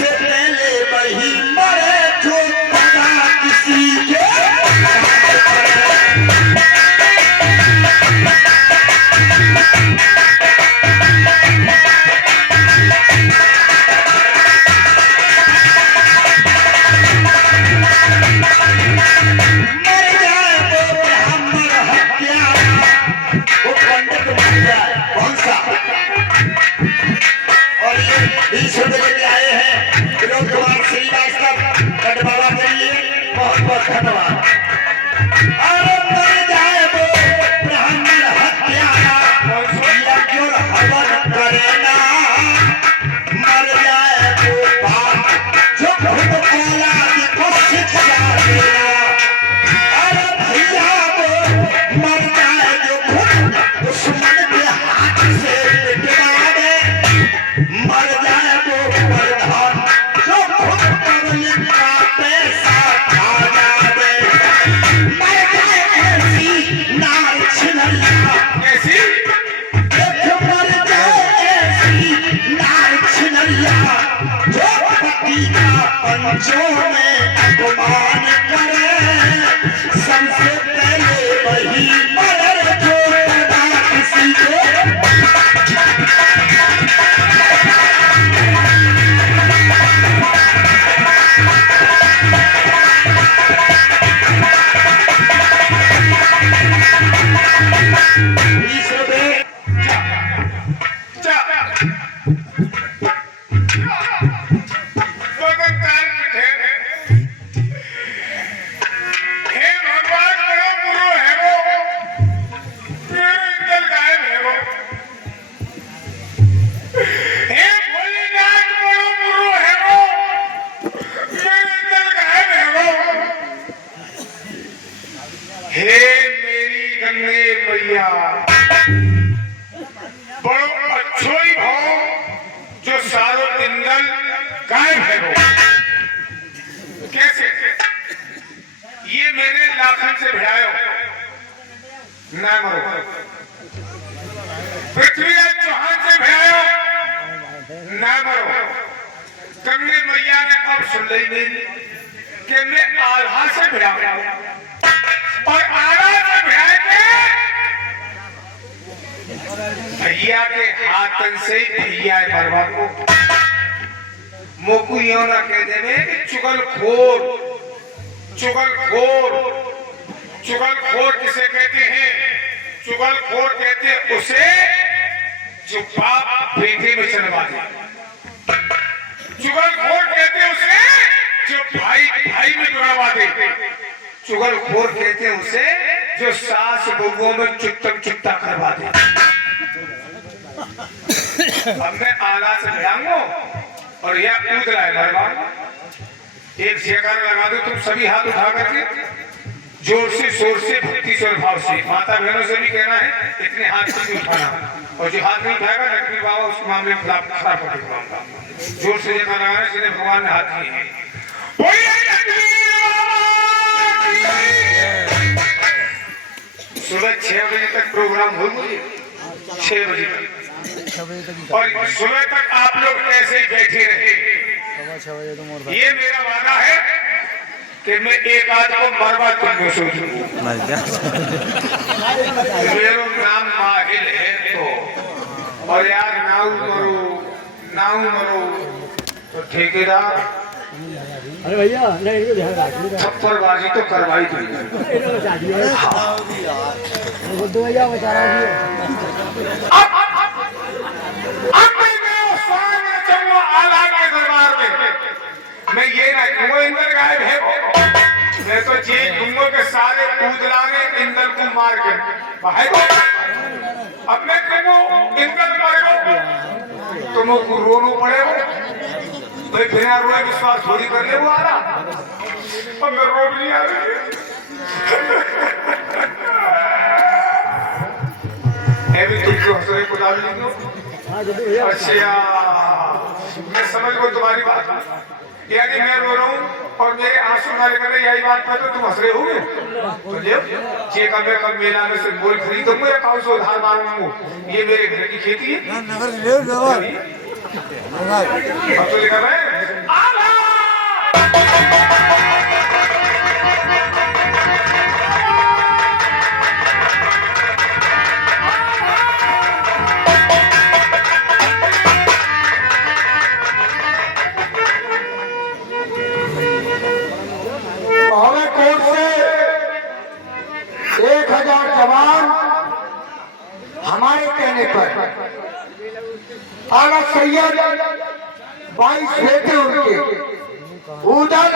सबसे पहले वही मरे जो पता किसी के लेके आए हैं विनोद कुमार श्रीवास्तव कटवाला के लिए बहुत बहुत धन्यवाद। मर जाए वो ब्राह्मण हत्यारा क्यों हवन करेना, मर जाए वो बाप जो खुद बोला को शिक्षा देना। अरे भैया वो मर जाए जो खुद दुश्मन के हाथ से पिटवा दे, मर जाए पंचों में अपमान करे, सबसे पहले वही मरे जो पता किसी को। ये मैंने लाखन से भिड़ायो ना मरो, पृथ्वीराज चौहान से भिड़ायो ना मरो, गंगे मैया ने अब सुन ली नहीं कि मैं आल्हा से भिड़ा और आल्हा से भिड़ा के भैया के हाथन से भैया मरवा को मोकू यो ना कह देवे कि चुगलखोर। चुगलखोर, चुगलखोर किसे कहते हैं? चुगलखोर कहते हैं उसे जो बाप बेटे में चलवा दे। चुगलखोर कहते हैं उसे जो भाई भाई में जुड़वा दे। चुगलखोर कहते हैं उसे जो सास बहुओं में चुत्ता करवा दे। अब मैं आला से भिड़ाऊंगा और यह कूद रहा है भगवान, एक जयकारा लगा दो तुम सभी हाथ उठा करके जोर से शोर से भक्ति से और भाव से। माता बहनों से भी कहना है इतने हाथ नहीं उठाना, और जो हाथ नहीं उठाएगा लक्ष्मी बाबा उस मामले में खराब कर देगा। जोर से जयकारा लगाना जिन्हें भगवान ने हाथ दिए हैं। सुबह 6 बजे तक प्रोग्राम हो, 6 बजे तक, और सुबह तक आप लोग ऐसे ही बैठे रहे। ये मेरा वादा है कि मैं एक आध को मरवा तुमने सोचूं। मेरा नाम माहिल है तो, और यार नाऊ मरो तो ठेकेदार अरे भैया नहीं ध्यान थप्पड़बाजी तो करवाई थी। भैया बेचारा आला के दरबार में मैं ये ना कहूँ इंदल गायब है, मैं तो ये कहूँगा के सारे कूद लाने इंदल को मार के भाई को। अब मैं कहूँ इंदल मर तुम रोनो पड़े भाई, बिना रोए विश्वास थोड़ी कर ले वो आ रहा, और मैं रो नहीं आ रही है भी तुमको हंसने को डाल ली। अच्छा मैं समझ गई तुम्हारी बात, यानी मैं रो रहा हूँ और मेरे आंसू नाले कर रहे, यही बात पर तो तुम हंस रहे होगे। तो जे कल मेला में से बोल खरीदूंगा या 500 उधार मांगूंगा, ये मेरे घर की खेती है। अब तो लेकर महोदय कोर्ट से 1000 जवान हमारे कहने पर आला सैयद 22 बेटे उनके उदल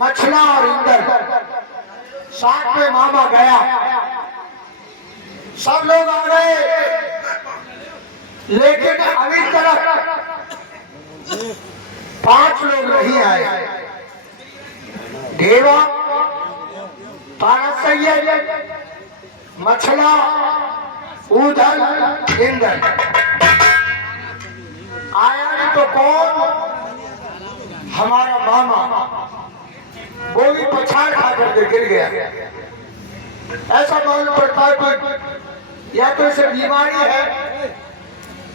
मछला और इंदर साथ में मामा गया, सब लोग आ गए, लेकिन अभी तक 5 लोग नहीं आए। देवा, तारा सैयद, मछला, उदल, इंदर आया नहीं तो कौन? हमारा मामा, वो भी पछाड़ खा करके गिर गया। ऐसा मालूम पड़ता है कोई या तो इसे बीमारी है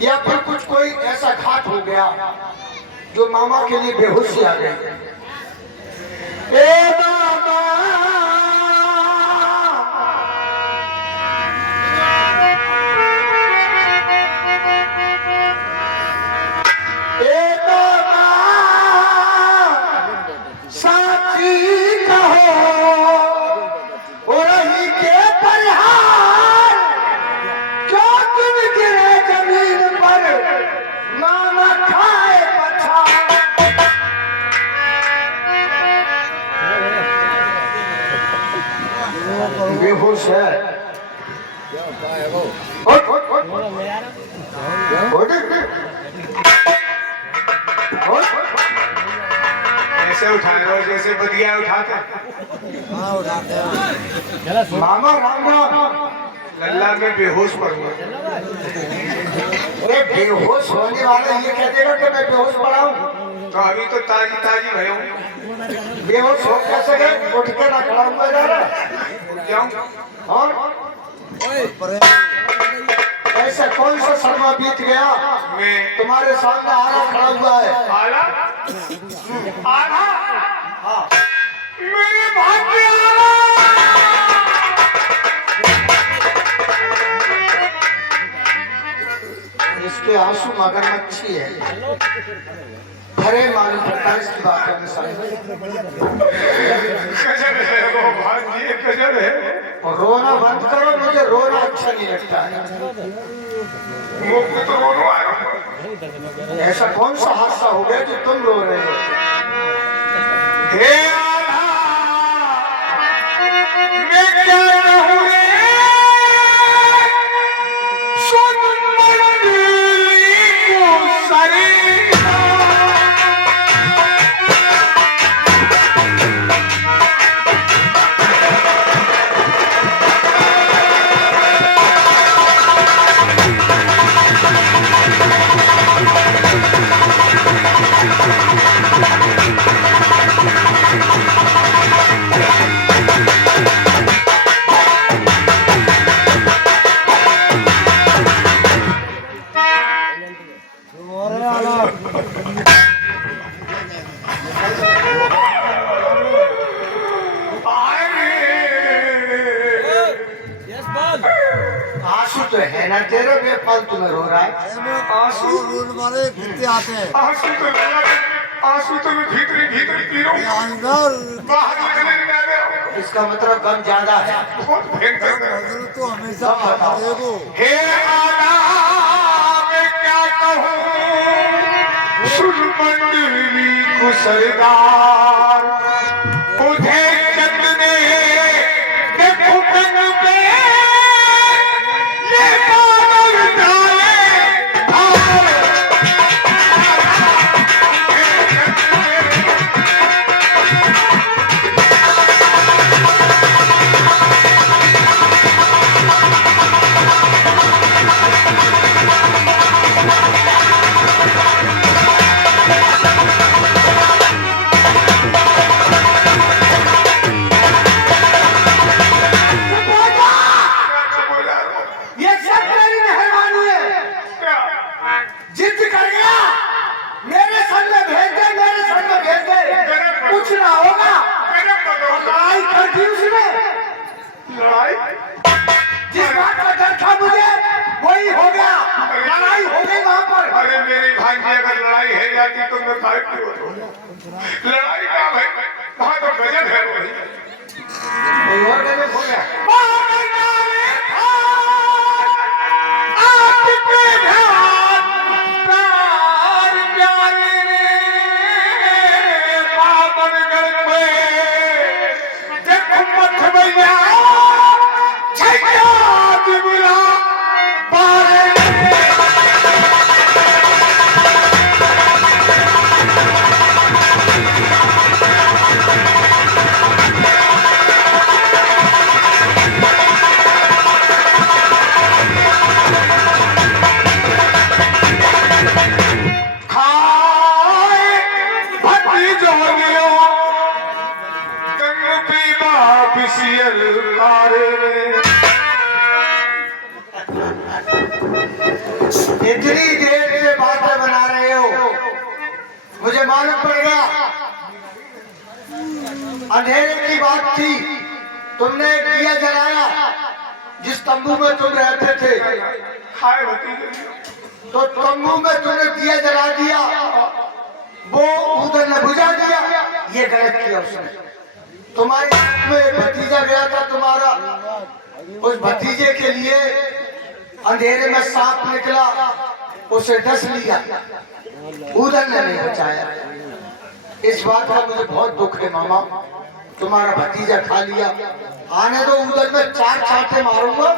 या फिर कुछ कोई ऐसा घात हो गया जो मामा के लिए बेहोशी आ गई। ए मामा, ए मामा, साची कहो रही के परिहार, क्यों तुम गिरे जमीन पर मामा खाए पछाड़। बेहोश है। ऐसे उठा रहे हो जैसे बदिया उठाते हैं। मामा राम राम। लल्ला में बेहोश पड़ हुआ। अरे बेहोश होने वाला ये कह देगा कि मैं बेहोश पड़ा हूँ? तो अभी तो ताजी ताजी भय हूँ। बेहोश हो कैसे गए? उठ के ना खड़ा हुआ जा रहा है। क्यों? और ऐसा कौन सा शर्मा बीत गया? मैं तुम्हारे सामने आरा खड़ा हुआ है। आला आला हाँ मेरे भाग्य आला। इसके आंसू मगरमच्छी है। भरे मालूम पड़ता है इसकी बात करने से। गजब है वो भाग्य, गजब है। और रोना बंद करो, मुझे रोना अच्छा नहीं लगता है। मुख तो रोनो आयो। ऐसा कौन सा हादसा हो गया जो तुम रो रहे हो? हे आला, मैं क्या कहूँ रे, सुन मंडली को सरीता। आंसू तो है ना तेरे, बेफालतू में रो रहा है। आंसू वाले कितने आते हैं? आंसू तो मैं भीतरी भीतरी पी रहा हूँ। अंदर बाहर निकलने नहीं आ रहा हूँ। इसका मतलब गम ज्यादा है। बहुत भयंकर है। अंदर तो हमेशा देखो हे आला, मैं क्या कहूँ, सुन मंडली को सरदार, उधे चंद ने देखो कन पे ये बादल डाले धार। वही हो गया, लड़ाई हो गई वहां पर। अरे मेरी भांजी अगर लड़ाई है जाती तो मैं काय क्यों लड़ाई का भाई वहां तो गजब है भाई कोई और गजब हो गया। इतनी देर से बातें बना रहे हो, मुझे मालूम पड़ गया अंधेरे की बात थी। तुमने एक दिया जलाया जिस तंबू में तुम रहते थे, खाए भतीजे तो तंबू में तुमने दिया जला दिया, वो उधर ने बुझा दिया। ये गलत किया उसने। तुम्हारे में एक भतीजा गया था तुम्हारा, उस भतीजे के लिए अंधेरे में सांप निकला, उसे डस लिया, उधर ने नहीं बचाया। इस बात का मुझे बहुत दुख है मामा, तुम्हारा भतीजा खा लिया। आने दो, उधर में 4 चांटे मारूंगा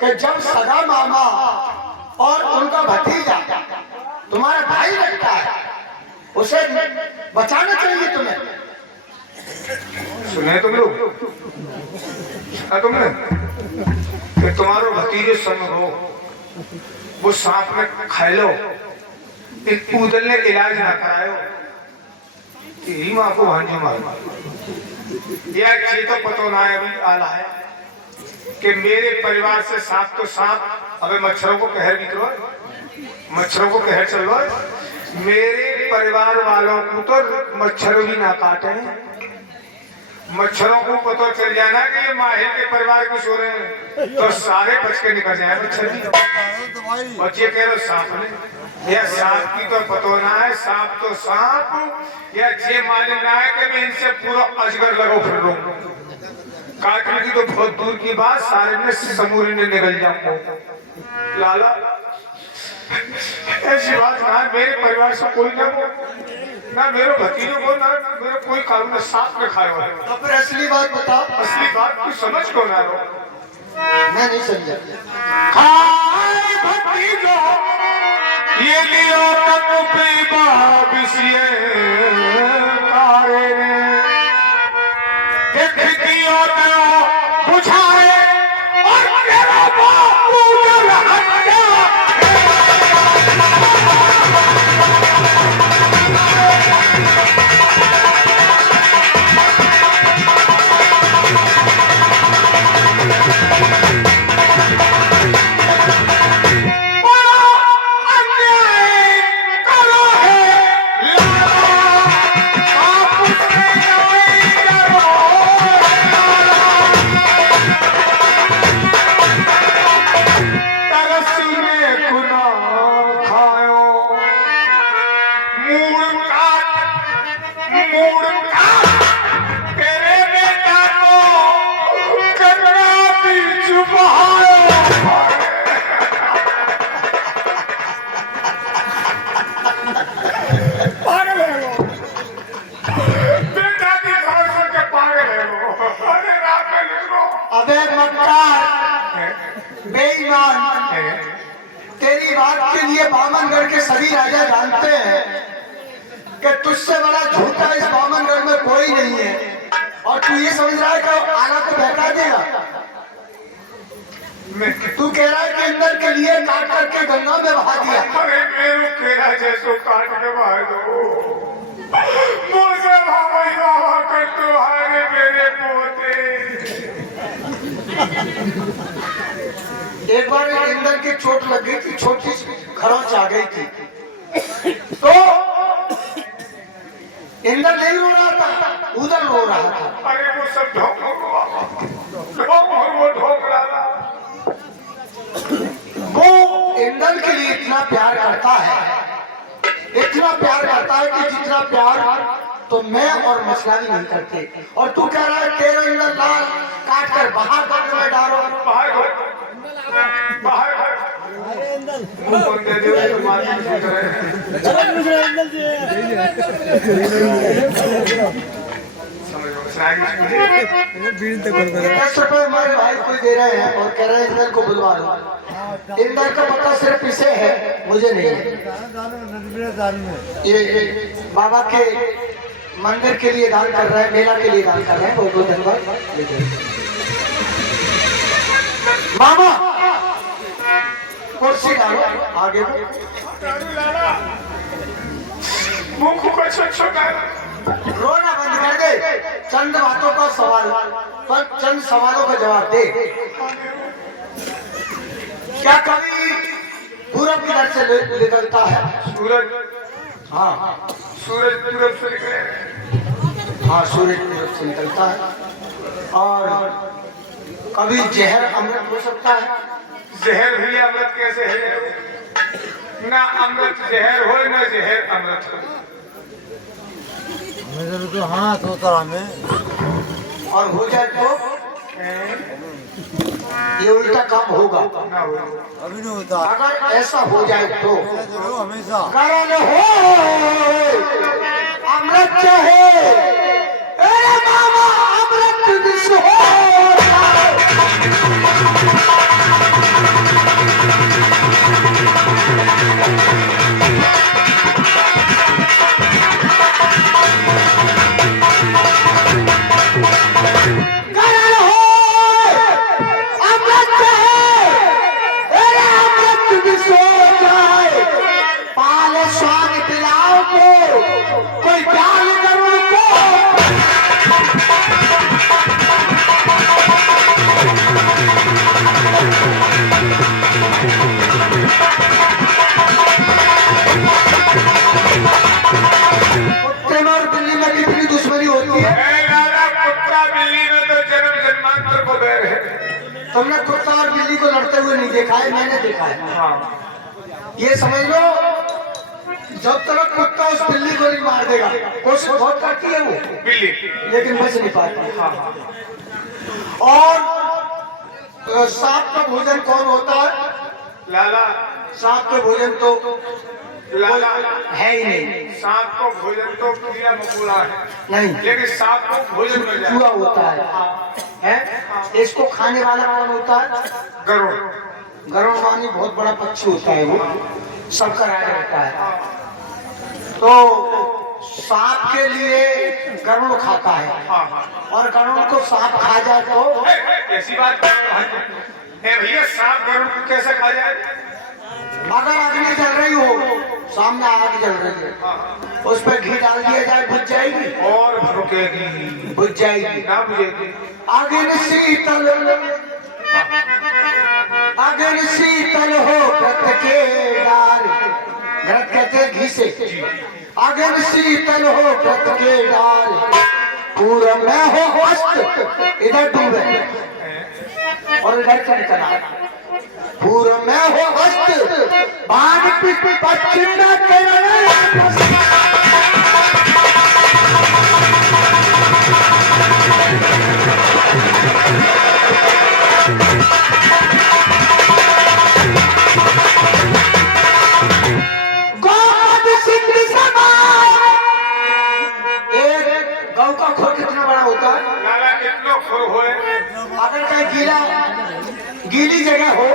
कि जब सगा मामा और उनका भतीजा तुम्हारा भाई लगता है, उसे बचाना चाहिए तुम्हें। सुने तुम लोग तुमने कि तुम्हारो भतीजे संग हो, वो सांप में खाए लो, उदल ने इलाज ना करायो, तेरी माँ को भांजी मार या ये तो पतो ना है अभी आला है कि मेरे परिवार से सांप तो सांप, अबे मच्छरों को कहर भी करो, मच्छरों को कहर चलो। मेरे परिवार वालों को तो मच्छर भी ना काटे, मच्छरों को पता चल जाना कि ये माहिर के परिवार के सो रहे हैं तो सारे बच के निकल जाए मच्छर भी। बच्चे कह रहे सांप ने, या सांप की तो पतो ना है, सांप तो सांप, या ये मालूम ना है कि मैं इनसे पूरा अजगर लगो फिर लूं, काटने की तो बहुत दूर की बात, सारे में समूरे में निकल जाऊंगा। लाला ऐसी बात ना, मेरे परिवार से कोई ना हो, ना मेरे भतीजों को, ना मेरे कोई कानून ने सांप में खाया हुआ। तो फिर असली बात बताओ। असली बात तू समझ क्यों ना रहो? मैं नहीं समझा। खाए भतीजो ये लियो तक पीबा बिसिए कारे देखती हो तो बुझाए और मेरा बापू जल हत्या। अबे मक्कार, बेईमान, तेरी बात के लिए बामनगढ़ के सभी राजा जानते हैं कि तुझसे बड़ा झूठा इस बामनगढ़ में कोई नहीं है, और तू ये समझ रहा है कि आला को बहका देगा। तू कह रहा है कि इंदर के लिए काट करके गंगा में बहा दिया। अरे मेरू केरा जैसो काट के बहा दो, मुझे भाई बाबा कर तो हारे मेरे पोते। एक बार इंदर की चोट लग गई थी, छोटी खरोंच आ गई थी, तो इंदर नहीं रो रहा था, उधर रो रहा था। अरे वो सब ढोंग वो ढोंग रहा था। वो इंद्र के लिए इतना प्यार करता है, इतना प्यार करता है कि जितना प्यार तो मैं और मछली नहीं करते। और तू कह रहा है तेरे इंद्र लाल काट कर बाहर कर में डालो। बाहर हो, बाहर हो। वो बंदे जो है तो मार के पूछ रहे हैं। समझ लो, साइड में मुझे 10 रुपए हमारे भाई को दे रहे हैं और कह रहे हैं इंद्र को बुलवा लो। इंद्र का पता सिर्फ इसे है, मुझे नहीं है। ये बाबा के मंदिर के लिए दान कर रहे हैं, मेला के लिए दान कर रहे हैं। बहुत बहुत धन्यवाद मामा। कुर्सी डालो आगे लाला मुंह को छोटा रोना बंद कर दे। चंद बातों का सवाल पर चंद सवालों का जवाब दे। क्या कभी पूरब की तरफ से निकलता है? सूरज, हाँ सूरज पूरब से निकले। हाँ, सूरज पूरब से निकलता है। और कभी जहर अमृत हो सकता है? जहर भी अमृत कैसे है? ना अमृत जहर हो, ना जहर अमृत हो। मेरे तो हाथ होता हमें। और हो जाए तो ये उल्टा काम होगा। ना हो। अभी नहीं होता। अगर ऐसा हो जाए तो हमेशा कारण हो अमृत चाहे अरे मामा अमृत विष हो। तुमने कुत्ता और बिल्ली को लड़ते हुए नहीं देखा है, मैंने देखा है। ये समझ लो जब तक कुत्ता उस बिल्ली को नहीं मार देगा, कोशिश बहुत करती है वो बिल्ली, लेकिन बच नहीं पाती। और सांप का भोजन कौन होता है? लाला सांप का भोजन तो लाला है ही नहीं। सांप को भोजन तो कीड़ा मकोड़ा है, नहीं, लेकिन सांप को भोजन मिल जाए। चूहा होता है? इसको खाने वाला कौन होता है? गरुड़। गरुड़ वाणी बहुत बड़ा पक्षी होता है, वो सबका राजा होता है। तो सांप के लिए गरुड़ खाता है, और गरुड़ को सांप खा जाए तो ऐसी बात भैया, सांप गरुड़ को कैसे खा जाए? अगर आग नहीं जल रही हो, सामने आग जल रही है, उस पर घी डाल दिया जाए, बुझ जाएगी और भड़केगी, बुझ जाएगी ना बुझेगी। आगे शीतल हो व्रत के डाल। व्रत कहते हैं घी से। आगे शीतल हो व्रत के डाल, पूरा मैं हो हस्त इधर डूबे और इधर चला। पूरा मैं हो हस्त भाग पश्चिम न करे। गौ का खोर कितना बड़ा होता है? लाला कितनो खोर होए, अगर कहीं गीली जगह हो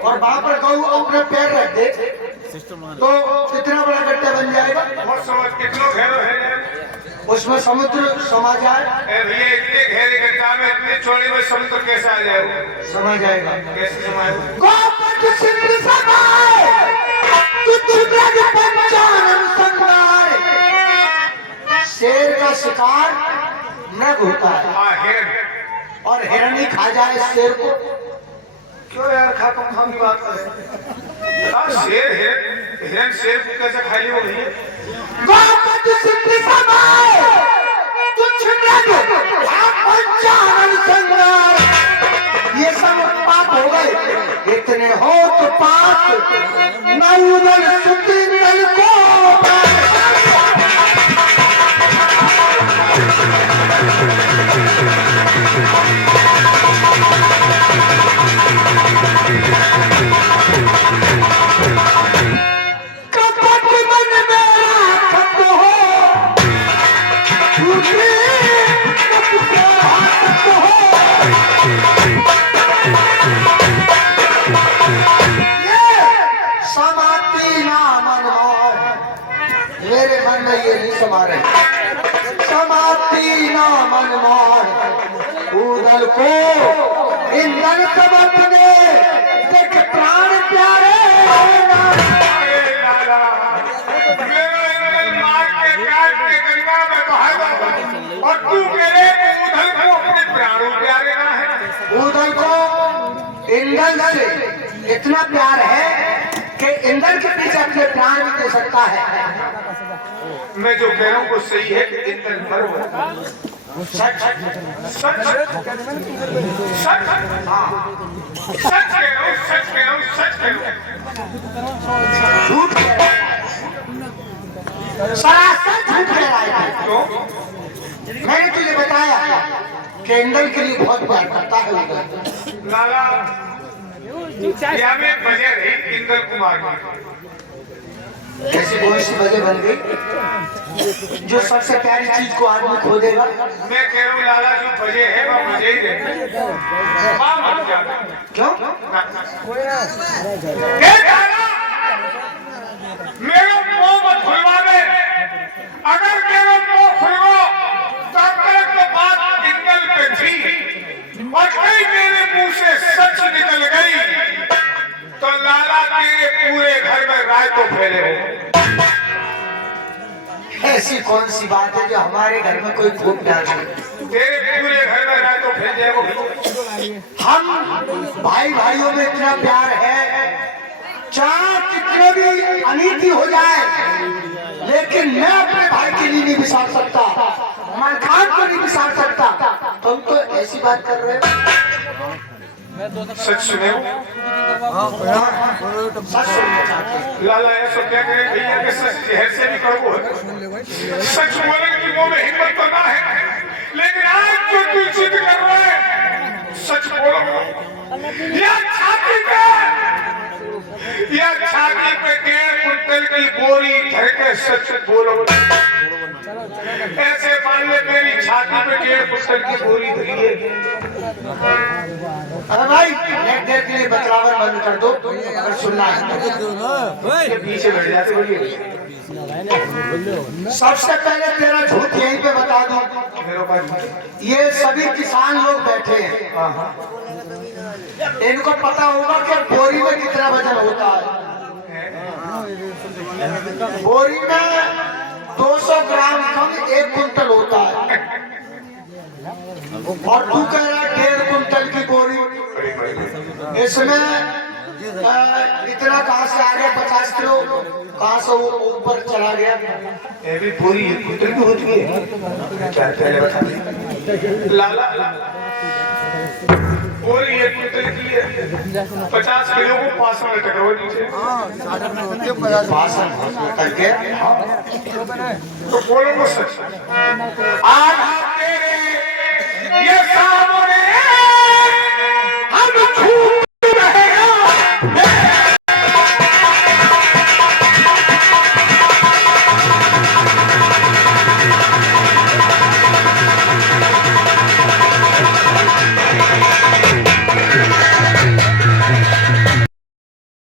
और वहां पर गौ अपना पैर रख दे तो कितना बड़ा गड्ढा बन जाएगा? और समझ कितनो घेरो है, उसमें समुद्र समा जाए। भैया इतने घेरे गड्ढा में, इतने चौड़े में समुद्र कैसे आ जाएगा? समा जाएगा। कैसे समाएगा? शेर का शिकार मृग होता है, हिरण। और हिरणी खा जाए शेर को। क्यों यार खाम की बात कर रहे हैं? शेर हिरण शेर को कैसे खाई हो भैया? ये सब पाप हो गए, इतने हो तो पाप न उदल सुतिंदल को कपट मन मेरा खत हो झूठी मुझसे हाथ हो समाती ना मनमोहन मेरे मन में ये नहीं समा रहे समाती ना मनमोहन उदल को इंदल सब अपने देख प्राण प्यारे अरे लाला, मेरा इंद्र मार के काट के गंगा में बहाएगा और तू मेरे उधर को अपने प्राणों प्यारे ना है। उदल को इंदल से इतना प्यार है कि इंदल के पीछे अपने प्राण भी दे सकता है। मैं जो कह रहा हूँ वो सही है कि इंद्र मर हुआ। सच सच सच सच हाँ सच कह रहा हूँ सच कह रहा हूँ सच कह रहा हूँ। झूठ कह रहा है सरासर झूठ कह रहा है। तो मैंने तुझे बताया कि इंदल के लिए बहुत प्यार करता है उदल। लाला या में वजह रही इंद्र कुमार की ऐसी कौन सी वजह बन गई जो सबसे प्यारी चीज को आदमी खो देगा। मैं कह रहा हूँ लाला जो वजह है वो वजह ही रहे। मत जाना क्यों मेरा मुंह मत खुलवा दे। अगर मेरा मुंह खुलवा तो तक तो बात इंगल पे थी और कहीं मेरे मुंह से सच निकल गई तो लाला तेरे पूरे घर में राय तो फैले हो। ऐसी कौन सी बात है जो हमारे घर में कोई खूब डाल तेरे पूरे घर में राय तो फैल जाए। हम भाई भाइयों में इतना प्यार है चाहे कितने भी अनीति हो जाए लेकिन मैं अपने भाई के लिए नहीं बिसार सकता मलखान को नहीं बिसार सकता। तुम तो ऐसी बात कर रहे हो। सच सुने हो? सच सुनना चाहते हैं। लाला ऐसा क्या करे भैया के सच जहर से भी कड़वा है। सच बोलने की मुंह में हिम्मत तो ना है लेकिन आज जो तू जिद कर रहा है सच बोलो या छाती पे 1.5 कुंटल की बोरी धर के सच बोलो। ऐसे मान ले मेरी छाती पे 1.5 कुंटल की बोरी धरी है। अरे भाई नेट देर के लिए बचरावर बंद कर दो अगर सुनना है ये पीछे बैठ जाते बोलिए। सबसे पहले तेरा झूठ यहीं पे बता दूं। मेरे पास ये सभी किसान लोग बैठे हैं इनको पता होगा कि बोरी में कितना वजन होता है। बोरी में 200 ग्राम कम 1 कुंटल होता है और तू कह रहा है 1.5 कुंटल की बोरी। इसमें इतना कहाँ से आ गया 50 किलो कहाँ से वो ऊपर चला गया। ये भी पूरी 1 कुंटल की होती है। क्या पहले बता दे लाला पूरी 1 कुंटल की है। 50 किलो को 5 में टकराओ नीचे। करके तो बोलो वो सच। आज तेरे ये सामो